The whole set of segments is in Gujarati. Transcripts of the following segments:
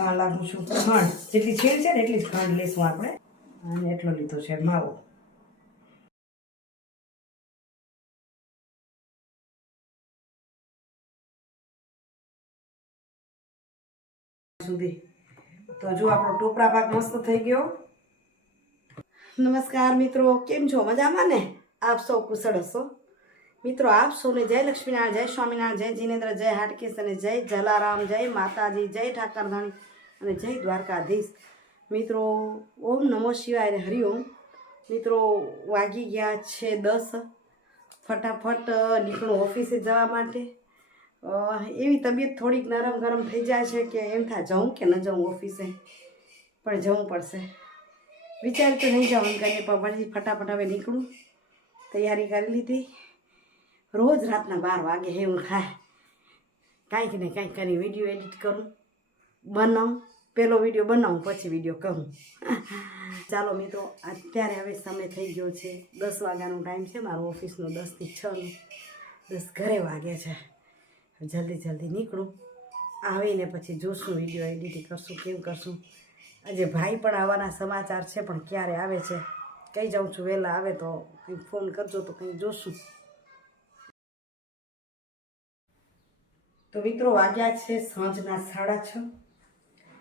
આ લાગુ છું. ખાંડ. જેટલી છીણ છે ને એટલી જ ખાંડ લેશું આપણે. અને એટલો લીધો છે માવો. સુધી. તો જો આપણો ટોપરા પાક મસ્ત થઈ ગયો. નમસ્કાર મિત્રો, કેમ છો? મજામાં ને? આપ સૌ કુશળ હશો? મિત્રો, આપ સૌને જય લક્ષ્મીનારાયણ, જય સ્વામિનારાયણ, જય જીનેન્દ્ર, જય હાટકેશ અને જય જલારામ, જય માતાજી, જય ઠાકરધાણી. અને જય દ્વારકાધીશ. મિત્રો, ઓમ નમો શિવાય અને હરિઓમ મિત્રો, વાગી ગયા છે દસ. ફટાફટ નીકળું ઓફિસે જવા માટે. એવી તબિયત થોડીક નરમ ગરમ થઈ જાય છે કે એમ થાય જવું કે ન જવું ઓફિસે. પણ જવું પડશે. વિચાર તો નહીં જવાનું કરીએ પણ પછી ફટાફટ હવે નીકળું. તૈયારી કરી લીધી. રોજ રાતના બાર વાગે એવું થાય. કાંઈક ને કાંઈક કરી વીડિયો એડિટ કરું. બનાવું. પહેલો વીડિયો બનાવું, પછી વીડિયો કહું. ચાલો મિત્રો, અત્યારે હવે સમય થઈ ગયો છે. દસ વાગ્યાનો ટાઈમ છે. મારો ઓફિસનો દસથી છનો દસ ઘરે વાગે છે. જલ્દી જલ્દી નીકળું. આવીને પછી જોશું, વીડિયો એડિટ કરશું, કેમ કરશું. આજે ભાઈ પણ આવવાના સમાચાર છે, પણ ક્યારે આવે છે? કહી જાઉં છું, વહેલા આવે તો કંઈક ફોન કરજો તો કંઈ જોશું. તો મિત્રો, વાગ્યા છે સાંજના સાડા છ.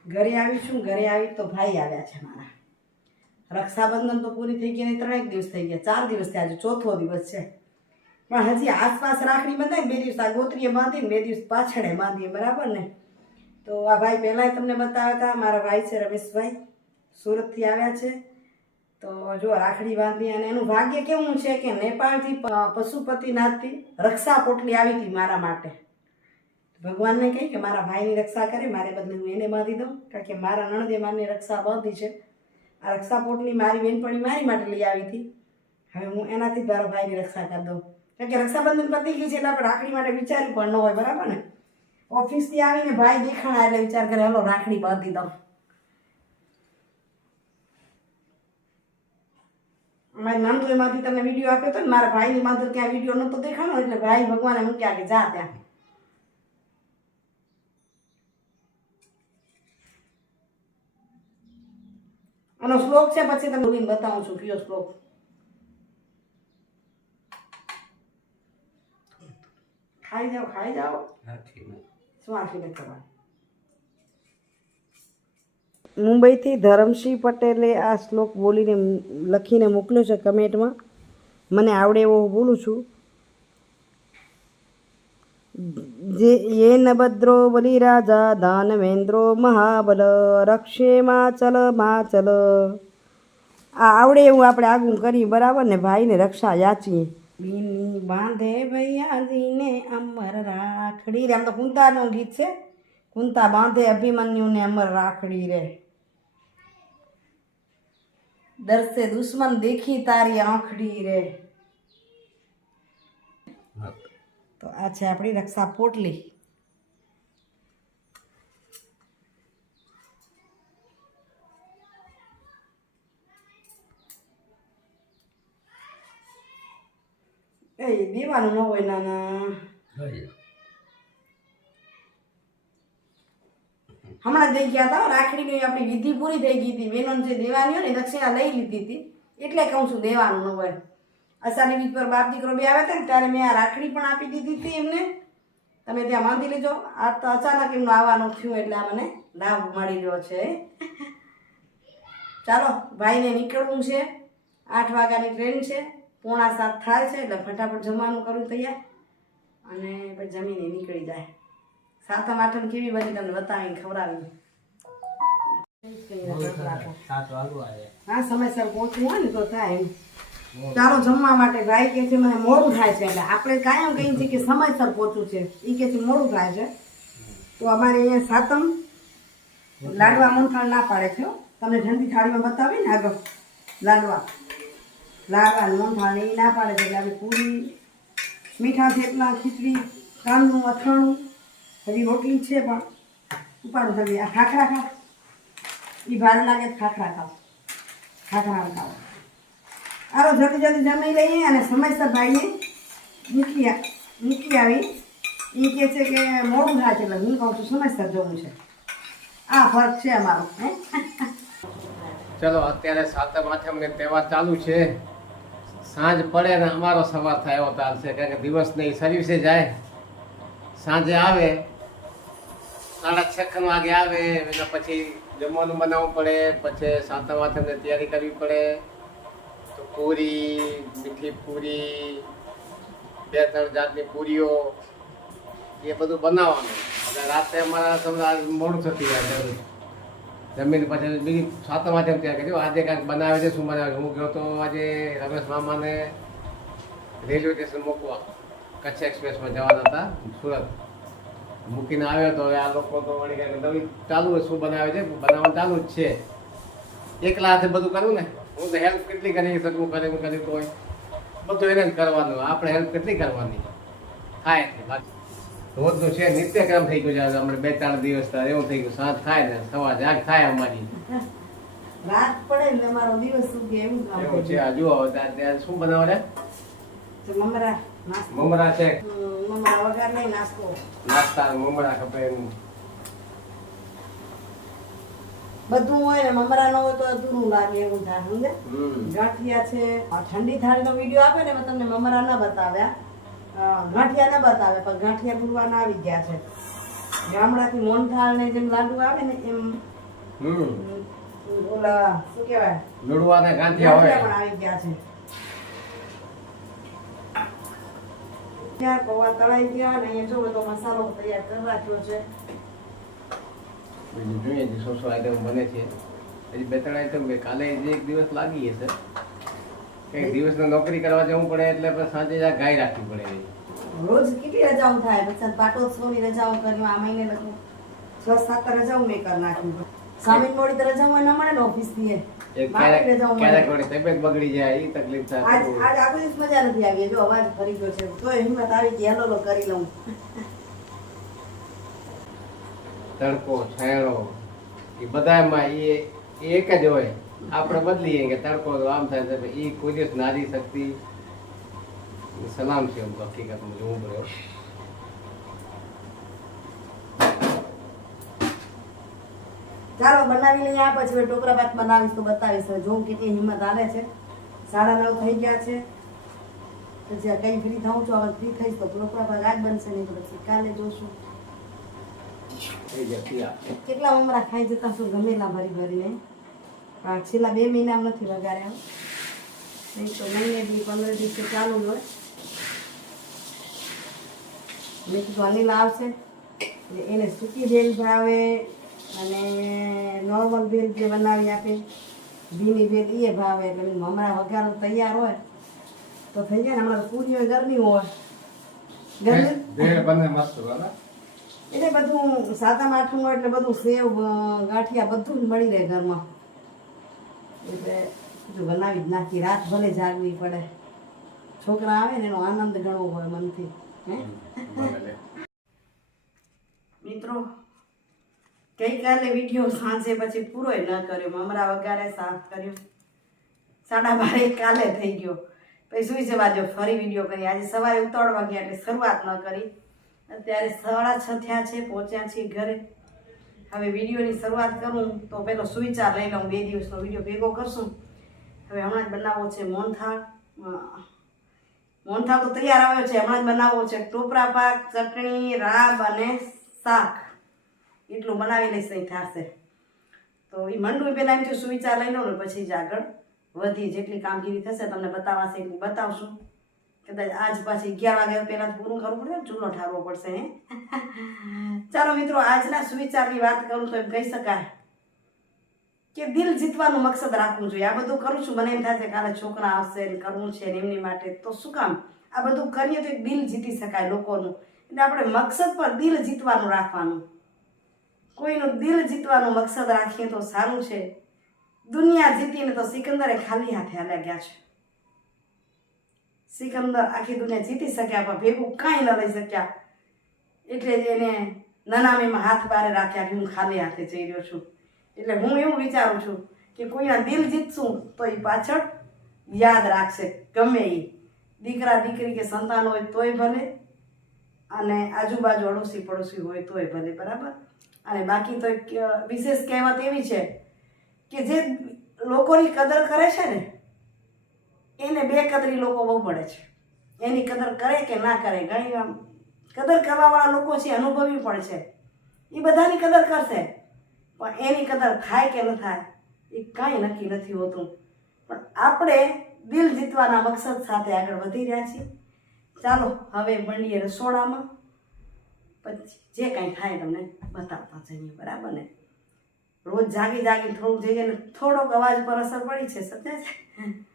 ઘરે આવી છું, ઘરે આવી તો ભાઈ આવ્યા છે મારા. રક્ષાબંધન તો પૂરી થઈ ગઈ ને ત્રણેક દિવસ થઈ ગયા, ચાર દિવસ થયા, આજે ચોથો દિવસ છે. પણ હજી આસપાસ રાખડી બંધાય બે દિવસ આ ગોત્રીએ બાંધી બે દિવસ પાછળે બાંધીએ, બરાબર ને? તો આ ભાઈ પહેલાંય તમને બતાવ્યા હતા, મારા ભાઈ છે રમેશભાઈ, સુરતથી આવ્યા છે. તો જો રાખડી બાંધી અને એનું ભાગ્ય કેવું છે કે નેપાળથી પશુપતિનાથથી રક્ષા પોટલી આવી હતી મારા માટે. ભગવાનને કહી કે મારા ભાઈની રક્ષા કરે, મારે બદલે હું એને બાંધી દઉં. કારણ કે મારા નણદે મારની રક્ષા બાંધી છે. આ રક્ષા પોટલી મારી બેનપણી મારી માટે લઈ આવી હતી. હવે હું એનાથી જ મારા ભાઈની રક્ષા કરી દઉં. કારણ કે રક્ષાબંધન પતી ગઈ છે એટલે આપણે રાખડી માટે વિચાર્યું પણ ન હોય, બરાબર ને? ઓફિસથી આવીને ભાઈ દેખાણા એટલે વિચાર કરે, હલો, રાખડી બાંધી દઉં. મારી નંદુ એમાંથી તમને વીડિયો આપ્યો હતો ને, મારા ભાઈની માધર ત્યાં વીડિયો નહોતો દેખાણો, એટલે ભાઈ ભગવાને મૂક્યા કે જા ત્યાં. આનો શ્લોક છે પછી તમને ઉભીને બતાવું છું કયો શ્લોક ખાઈ જાઓ ખાઈ જાઓ શું આશીર્વાદ તમારે મુંબઈથી ધરમસિંહ પટેલે આ શ્લોક બોલીને લખીને મોકલ્યો છે કમેન્ટમાં. મને આવડે એવો હું બોલું છું. જે યેન ભદ્રો બલિરાજા દાનવેન્દ્રો મહાબલ રક્ષે માચલ માચલ આ આવડે એવું આપણે આગું કરી બરાબર ને? ભાઈને રક્ષા યાચીએ. બીની બાંધે ભૈયાજીને અમર રાખડી રે આમ તો કુંતાનું ગીત છે. કુંતા બાંધે અભિમન્યુને અમર રાખડી રે દર્શે દુશ્મન દેખી તારી આંખડી રે તો આ છે આપણી રક્ષા પોટલી એ દેવાનું ન હોય નાના. હમણાં જઈ ગયા હતા રાખડીની આપણી વિધિ પૂરી થઈ ગઈ હતી. બહેનો જે દેવાની હોય ને દક્ષિણા લઈ લીધી હતી. એટલે કહું છું દેવાનું ન હોય. અષાઢી બીજ પર બાપ દીકરો બે આવ્યા હતા ને ત્યારે મેં આ રાખડી પણ આપી દીધી હતી એમને. તમે ત્યાં બાંધી લેજો. આ તો અચાનક એમનું આવવાનું થયું એટલે આ મને લાભ મળી ગયો છે. ચાલો ભાઈને નીકળવું છે. આઠ વાગ્યાની ટ્રેન છે. પોણા સાત થાય છે એટલે ફટાફટ જમવાનું કરું તૈયાર. અને પછી જમીને નીકળી જાય. સાતમ આઠમ કેવી બની તમને બતાવીને ખવડાવી હા સમયસર પહોંચવું હોય ને તો થાય એમ. ચાલો જમવા માટે ભાઈ કે છે, મને મોડું થાય છે. એટલે આપણે કાયમ કહીએ છીએ કે સમયસર પહોંચવું છે. એ કે છે, મોડું થાય છે. તો અમારે અહીંયા સાતમ લાડવા મોનથાળ ના પાડે છે તમને ઠંડી થાળીમાં બતાવી ને આગળ. લાડવા. લાડવા ને એ ના પાડે છે, એટલે પૂરી મીઠા થેપલા, ખીચડી કાંદનું અથાણું, હજી રોટલી છે પણ. ઉપાડું થવી આ ખાખરા ખા એ ભારે લાગે ખાખરા ખાવ ખાખરા ખાઓ. હાલો જલ્દી જલ્દી જમી લઈએ અને સમયસર ભાઈને મૂકી મૂકી આવી. એ કહે છે કે મોડું થાય છે એટલે હું કહું છું સમયસર જવું છે. આ ફરક છે અમારો ચલો, અત્યારે સાતમ, આઠમ ને તહેવાર ચાલુ છે. સાંજ પડે ને અમારો સવાર થાય તાલ કારણ કે દિવસ નહીં સર્વિસે જાય. સાંજે આવે, સાડા છ ખન વાગે આવે એટલે પછી જમવાનું બનાવવું પડે, પછી સાતમ આઠમને તૈયારી કરવી પડે. પૂરી, મીઠી પૂરી, બે ત્રણ જાતની પૂરીઓ, એ બધું બનાવવાનું. અને રાતે અમારા સમજ મોડું થતી જાય જમીન. પછી બીજી સાતમ આઠમ ત્યાં કહેજો આજે કાંઈક બનાવે છે, શું બનાવે હું ગયો તો આજે રમેશ મામાને રેલવે સ્ટેશન મૂકવા. કચ્છ એક્સપ્રેસમાં જવાના હતા, સુરત. મૂકીને આવ્યો તો હવે આ લોકો તો વળી કાંઈક ચાલુ હોય, શું બનાવે છે? બનાવવાનું ચાલુ જ છે. એકલા હાથે બધું કરવું ને? હું તો હેલ્પ કેટલી કરી શકું કરે હું કર્યું તો બધું એને જ કરવાનું આપણે હેલ્પ કેટલી કરવાની? થાય છે રોજનું છે નિત્યક્રમ થઈ ગયું છે હમણાં બે ત્રણ દિવસ એવું થઈ ગયું સાંજ થાય ને સવાર જાગ થાય અમારી. રાત પડે ને મારો દિવસ સુધી એવું એવું છે આ જુઓ ત્યાં- શું બનાવે મમરા મમરા છે. મમરા વગર નહીં નાસ્તો. નાસ્તા મમરા ખપે એમ. બધું હોય ને મમરા નો હોય તો અધૂરું લાગે એવું થાય સમજે ગાંઠિયા છે ઠંડી થાળીનો વીડિયો આપે ને તમને મમરા ના બતાવ્યા. ગાંઠિયા ના બતાવે પણ ગાંઠિયા પૂરવાના આવી ગયા છે. ગામડાથી મોહનથાળ ને જેમ લાડુ આવે ને એમ હમ ઓલા શું કહેવાય? લુડવા ને ગાંઠિયા ગાંઠિયા હોય. પણ આવી ગયા છે. ત્યાં પૌવા તળાઈ ગયા ને અહીંયા જો બધો મસાલો તૈયાર કરી રાખ્યો છે. બીજું જોઈએ છે સો સો આઈટમ બને છે. હજી બે ત્રણ આઈટમ કાલે જે એક દિવસ લાગી હશે. કઈ દિવસને નોકરી કરવા જવું પડે એટલે પછી સાંજે જા ગાય રાખવી પડે રોજ કેટલી રજાઓ થાય? પછી પાટોત્સવની રજાઓ કરી આ મહિને લખું છ સાત રજાઓ મેં કરી નાખ્યું સ્વામી મોડી તો રજાઓ ન મળે ને ઓફિસથી ક્યારેક ક્યારેક વળી તબિયત બગડી જાય એ તકલીફ આજ થાય આજ આખો દિવસ મજા નથી આવી. જો અવાજ ફરી ગયો છે. તોય હિંમત આવી કે હેલો કરી લઉં. તડકો, છાંયડો, એ બધામાં એ એક જ હોય. આપણે બદલીએ કે તડકો આમ થાય છે એ કોઈ દિવસ નારી શક્તિ સલામ છે એમ હકીકતમાં જોવું પડ્યો ચાલો, બનાવી લઈએ આ પછી ટોકરા ભાત બનાવીશ તો બતાવીશ. જોઉં કેટલી હિંમત આવે છે. સાડા નવ થઈ ગયા છે. પછી કઈ ફ્રી થાઉં છું હવે ફ્રી થઈશ તો ટોકરા ભાત આજ બનશે નહીં પછી કાલે જોશું. કેટલા ઉમરા ખાઈ જતા શું ગમેલા ભરી ભરીને? છેલ્લા બે મહિના નથી વગાડ્યા નહીં તો મહિને બી પંદર દિવસે ચાલુ હોય. મેં કીધું અનિલ આવશે. એને સૂકી ભેલ ભાવે અને નોર્મલ ભેલ જે બનાવી આપે ભીની ભેલ એ ભાવે. એટલે હમણાં વઘારો તૈયાર હોય તો થઈ જાય ને હમણાં પૂરીઓ પૂરી હોય. ગરમી? હોય ગરમી એટલે બધું સાતમ આઠમ એટલે બધું સેવ ગાંઠિયા બધું જ મળી રહે ઘરમાં. એટલે બધું બનાવી જ નાખી રાત ભલે જાગવી પડે. છોકરા આવે ને એનો આનંદ ગણવો હોય મનથી મિત્રો ગઈકાલે વીડિયો સાંજે પછી પૂરો ન કર્યો. મમરા વગાડે સાફ કર્યો. સાડા બારે કાલે થઈ ગયો. પછી સુઈ જવા દો ફરી વીડિયો કરી. આજે સવારે ઉતાવળ વાગ્યા એટલે શરૂઆત ન કરી. અત્યારે સાડા છ થયા છે, પહોંચ્યા છીએ ઘરે. હવે વિડીયોની શરૂઆત કરું તો પેલો સુવિચાર લઈ લઉં બે દિવસનો. વીડિયો ભેગો કરશું. હવે હમણાં જ બનાવવો છે મોનથાળ મોનથાળ તો તૈયાર આવ્યો છે. હમણાં જ બનાવવો છે. ટોપરા પાક, ચટણી, રાબ અને શાક. એટલું બનાવી લઈશ, નહીં થશે. તો એ મંડું પહેલાં એમ થયું, સુવિચાર લઈ લઉં ને પછી જ આગળ વધી જેટલી કામગીરી થશે, તમને બતાવાશે એટલી બતાવશું. કદાચ આજ પાછી અગિયાર વાગ્યા પહેલાં પૂરું કરવું પડે ચૂલો ઠારવો પડશે, હે? ચાલો મિત્રો, આજના સુવિચારની વાત કરું તો એમ કહી શકાય કે દિલ જીતવાનું મકસદ રાખવું જોઈએ. આ બધું કરું છું, મને એમ થાય છે કાલે છોકરા આવશે ને કરવું છે ને એમની માટે. તો શું કામ? આ બધું કરીએ તો એક દિલ જીતી શકાય લોકોનું. એટલે આપણે મકસદ પર દિલ જીતવાનું રાખવાનું. કોઈનું દિલ જીતવાનું મકસદ રાખીએ તો સારું છે. દુનિયા જીતીને તો સિકંદરે ખાલી હાથે હાલ્યા ગયા છે. સિકંદર આખી દુનિયા જીતી શક્યા, પણ ભેગું કાંઈ ન લઈ શક્યા. એટલે જ એને નનામીમાં હાથ બારે રાખ્યા કે હું ખાલી હાથે જઈ રહ્યો છું. એટલે હું એવું વિચારું છું કે કોઈના દિલ જીતશું તો એ પાછળ યાદ રાખશે, ગમે એ દીકરા દીકરી કે સંતાન હોય તોય ભલે, અને આજુબાજુ અડોશી પડોશી હોય તોય ભલે, બરાબર? અને બાકી તો એક વિશેષ કહેવત એવી છે કે જે લોકોની કદર કરે છે ને એને બે કદરી લોકો બહુ પડે છે. એની કદર કરે કે ના કરે, ઘણી આમ કદર કરવાવાળા લોકો છે, અનુભવી પણ છે. એ બધાની કદર કરશે. પણ એની કદર થાય કે ન થાય એ કાંઈ નક્કી નથી હોતું. પણ આપણે દિલ જીતવાના મકસદ સાથે આગળ વધી રહ્યા છીએ. ચાલો, હવે મળીએ રસોડામાં. પછી જે કાંઈ થાય તમને બતાવતા જઈએ, બરાબર ને? રોજ જાગી જાગી થોડુંક જઈએ ને, થોડોક અવાજ પર અસર પડી છે સમજાય છે?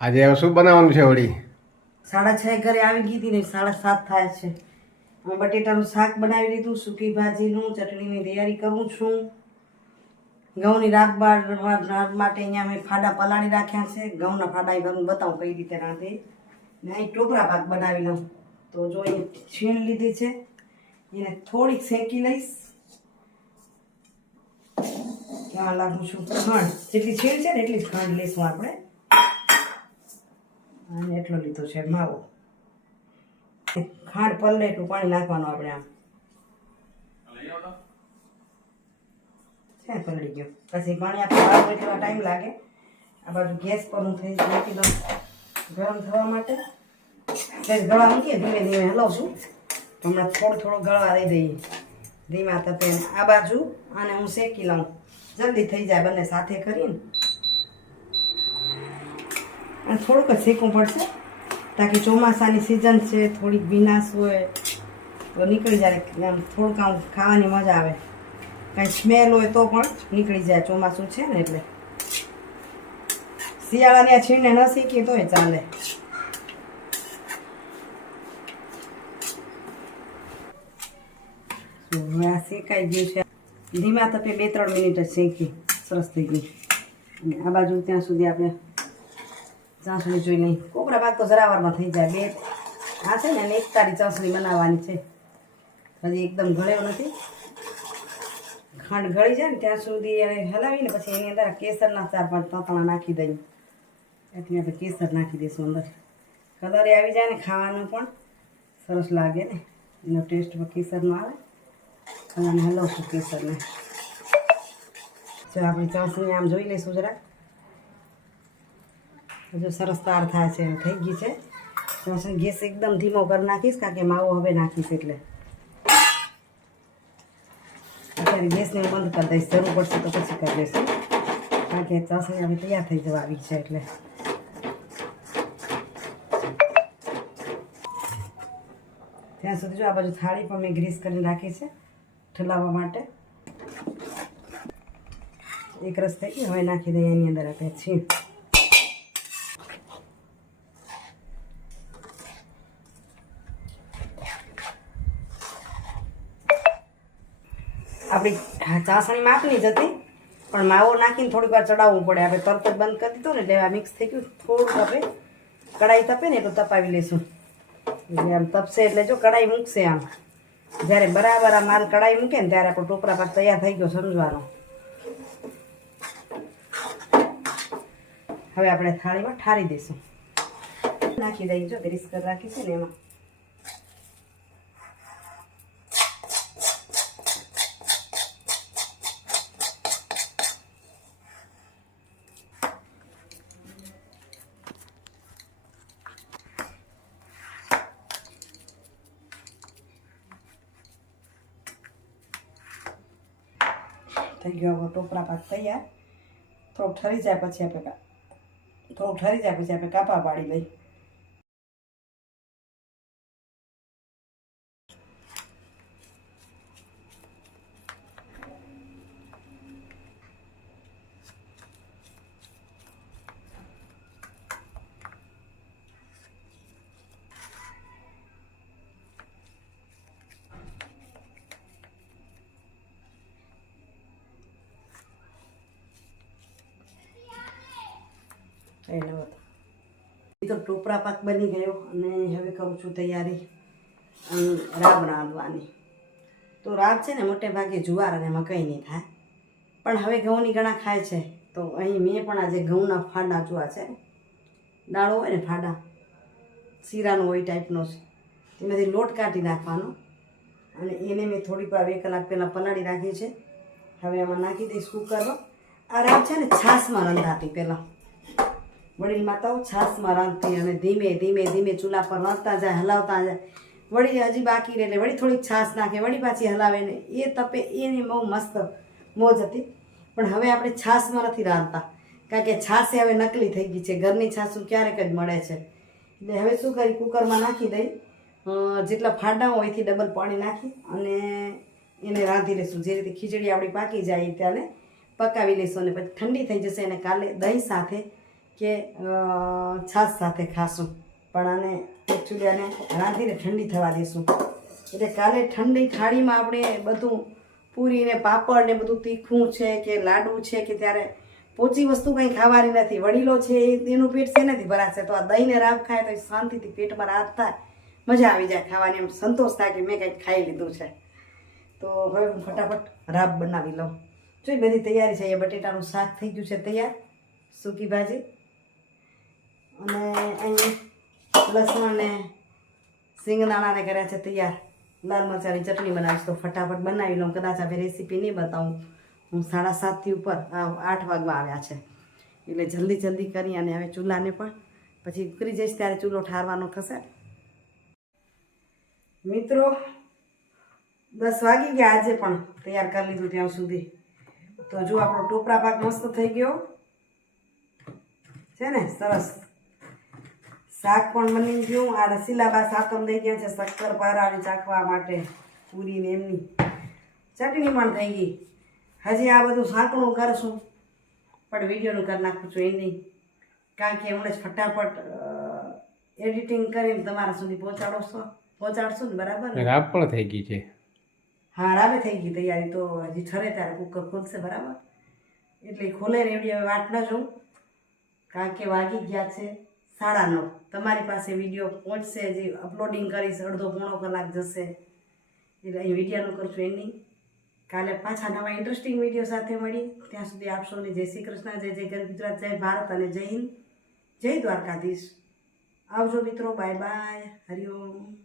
આજે હવે શું બનાવવાનું છે વળી? સાડા છ ઘરે આવી ગઈ હતી ને સાડા સાત થાય છે. હું બટેટાનું શાક બનાવી લીધું, સૂકી ભાજીનું, ચટણીની તૈયારી કરું છું. ઘઉંની રાત બાર રાત માટે અહીંયા મેં ફાડા પલાળી રાખ્યા છે. ઘઉંના ફાડા એ ભાગ બતાવું કઈ રીતે રાંધે. ને અહીં ટોપરા ભાગ બનાવી લઉં. તો જો એ છીણ લીધી છે. એને થોડીક શેકી લઈશ. ત્યાં લાગું છું? ખાંડ. જેટલી છીણ છે ને એટલી જ ખાંડ લઈશું આપણે. અને એટલો લીધો છે માવો. ખાંડ પલળે એટલું પાણી નાખવાનું આપણે આમ. છે પલળી ગયો. પછી પાણી આપણે એટલો ટાઈમ લાગે. આ બાજુ ગેસ પર હું થઈ મૂકી દઉં. ગરમ થવા માટે. સહેજ ગળા મૂકીએ, ધીમે ધીમે હલાવું છું. હમણાં થોડું થોડું ગળવા દઈ દઈએ. ધીમા તપે આ બાજુ આને હું શેકી લઉં. જલ્દી થઈ જાય બંને સાથે કરીને. અને થોડુંક જ શેકવું પડશે. તાકી ચોમાસાની સિઝન છે, થોડીક વિનાશ હોય, તો નીકળી જાય. આમ થોડુંક આમ ખાવાની મજા આવે. કાંઈ સ્મેલ હોય તો પણ નીકળી જાય ચોમાસું છે ને એટલે. શિયાળાની આ છીણને ન શીખીએ તોય ચાલે. આ શેકાઈ ગયું છે? ધીમા તપે બે ત્રણ મિનિટ જ શેકી સરસ થઈ ગયું. આ બાજુ ત્યાં સુધી આપણે ચાસણી જોઈ નહીં કોપરા પાક તો જરાવારમાં થઈ જાય બે. આ છે ને એક તારી ચાસણી બનાવવાની છે. હજી એકદમ ગળ્યો નથી. ખાંડ ગળી જાય ને ત્યાં સુધી એને હલાવીને પછી એની અંદર કેસરના ચાર પાંચ તાંતણા નાખી દઈએ. ત્યાંથી આપણે કેસર નાખી દઈશું અંદર. કલર આવી જાય ને ખાવાનું પણ. સરસ લાગે ને. એનો ટેસ્ટ પણ કેસરનો આવે. અને હલાવશું કેસરને. જો આપણી ચાસણી આમ જોઈ લઈશું જરાક. હજુ સરસ તાર થાય છે, થઈ ગઈ છે. ચાસણી ગેસ એકદમ ધીમો કરી નાખીશ, કારણ કે માવો હવે નાખીશ એટલે. અત્યારે ગેસને બંધ કરી દઈશ, જરૂર પડશે તો પછી કરી દઈશું કારણ કે ચસણી હવે તૈયાર થઈ જવા આવી છે એટલે. ત્યાં સુધી જો આ બાજુ થાળી પણ મેં ગ્રીસ કરીને રાખી છે, ઠલાવવા માટે. એક રસ થઈ ગઈ હવે નાખી દઈએ એની અંદર આપણે છીણ. આપણી ચાસણી માપની જ હતી. પણ માવો નાખીને થોડીક વાર ચડાવવું પડે. આપણે તરત જ બંધ કરી દીધું ને એટલે આ મિક્સ થઈ ગયું. થોડુંક આપણે કડાઈ તપે ને એટલું તપાવી લઈશું. એટલે આમ તપશે એટલે જો કડાઈ મૂકશે આમ. જ્યારે બરાબર આ માલ કડાઈ મૂકે ને ત્યારે આપણો ટોપરા પાક તૈયાર થઈ ગયો સમજવાનો. હવે આપણે થાળીમાં ઠારી દઈશું. નાખી દઈએ. જો ગ્રીસ કરી રાખી છે ને એમાં થઈ ગયો આપણો ટોપરા પાક તૈયાર. થોડુંક ઠરી જાય પછી આપણે થોડુંક ઠરી જાય પછી આપણે કાપા પાડી લઈ એને એ તો ટોપરા પાક બની ગયો અને હવે કરું છું તૈયારી. રાબ રાંધવાની. તો રાબ છે ને મોટે ભાગે જુવાર અને મકાઈની થાય. પણ હવે ઘઉંની ઘણા ખાય છે. તો અહીં મેં પણ આજે ઘઉંના ફાડા જોવા છે. દાળો હોય ને ફાડા. શીરાનો હોય ટાઈપનો છે. એમાંથી લોટ કાઢી નાખવાનો. અને એને મેં થોડીક વાર બે કલાક પહેલાં પલાળી રાખી છે. હવે એમાં નાખી દઈશ કુકરમાં આ રાબ છે ને છાશમાં રંધાતી પહેલાં. વડીલ માતાઓ છાશમાં રાંધતી અને ધીમે ધીમે ધીમે ચૂલા પર રાંધતા જાય, હલાવતા જાય. વળી હજી બાકી રહે વળી થોડીક છાશ નાખે વળી પાછી હલાવે ને એ તપે, એની બહુ મસ્ત મોજ હતી. પણ હવે આપણે છાશમાં નથી રાંધતા. કારણ કે છાશ હવે નકલી થઈ ગઈ છે. ઘરની છાશું ક્યારેક જ મળે છે. એટલે હવે શું કરી? કુકરમાં નાખી દઈ. જેટલા ફાડા હોય એથી ડબલ પાણી નાખી અને એને રાંધી લઈશું જે રીતે ખીચડી આપણી પાકી જાય એ પકાવી લઈશું અને પછી ઠંડી થઈ જશે અને કાલે દહીં સાથે કે છાશ સાથે ખાશું. પણ આને એકચ્યુઅલી આને રાંધીને ઠંડી થવા દઈશું એટલે કાલે ઠંડી થાળીમાં આપણે બધું પૂરી ને પાપડ ને બધું તીખું છે કે લાડુ છે કે ત્યારે પોચી વસ્તુ કંઈ ખાવાની નથી. વડીલો છે એનું પેટ શેનાથી ભરાશે. તો આ દહીંને રાબ ખાય તો શાંતિથી પેટમાં રાત થાય. મજા આવી જાય ખાવાની. એમ સંતોષ થાય કે મેં કંઈક ખાઈ લીધું છે. તો હવે હું ફટાફટ રાબ બનાવી લઉં. જોઈ બધી તૈયારી છે. એ બટેટાનું શાક થઈ ગયું છે તૈયાર. સૂકી ભાજી. અને અહીં લસણ ને સિંગદાણાને કર્યા છે તૈયાર. લાલ મરચાની ચટણી બનાવીશ તો ફટાફટ બનાવી લઉં. કદાચ હવે રેસીપી નહીં બતાવું. હું સાડા સાતથી ઉપર આઠ વાગવા આવ્યા છે. એટલે જલ્દી જલ્દી કરી અને હવે ચૂલાને પણ પછી ઉકરી જઈશ ત્યારે ચૂલો ઠારવાનો થશે. મિત્રો, દસ વાગી ગયા આજે પણ તૈયાર કરી લીધું ત્યાં સુધી. તો જો આપણો ટોપરા પાક મસ્ત થઈ ગયો. છે ને? સરસ. શાક પણ બની ગયું. આ રસીલાબા સાતમ દઈ ગયા છે શક્કર પારાને ચાખવા માટે પૂરીને એમની ચટણી પણ થઈ ગઈ. હજી આ બધું સાંકણું કરશું પણ વિડીયોનું કરી નાખું છું એ નહીં કારણ કે હમણાં જ ફટાફટ એડિટિંગ કરીને તમારા સુધી પહોંચાડો છો. પહોંચાડશું ને બરાબર રાબ પણ થઈ ગઈ છે. હા રાબે થઈ ગઈ તૈયારી તો હજી ઠરે ત્યારે કુકર ખોલશે બરાબર? એટલે ખોલે ને એવડી હવે વાટ ન જોઉં. કારણ કે વાગી ગયા છે. સાડા નવ. તમારી પાસે વીડિયો પહોંચશે, જે અપલોડિંગ કરીશ, અડધો પોણો કલાક જશે. એટલે અહીં વિડીયોનું કરશું એની કાલે પાછા નવા ઇન્ટરેસ્ટિંગ વીડિયો સાથે મળી. ત્યાં સુધી આપ સૌને જય શ્રી કૃષ્ણ, જય જય ગુજરાત, જય ભારત અને જય હિન્દ. જય દ્વારકાધીશ. આવજો મિત્રો બાય બાય હરિઓમ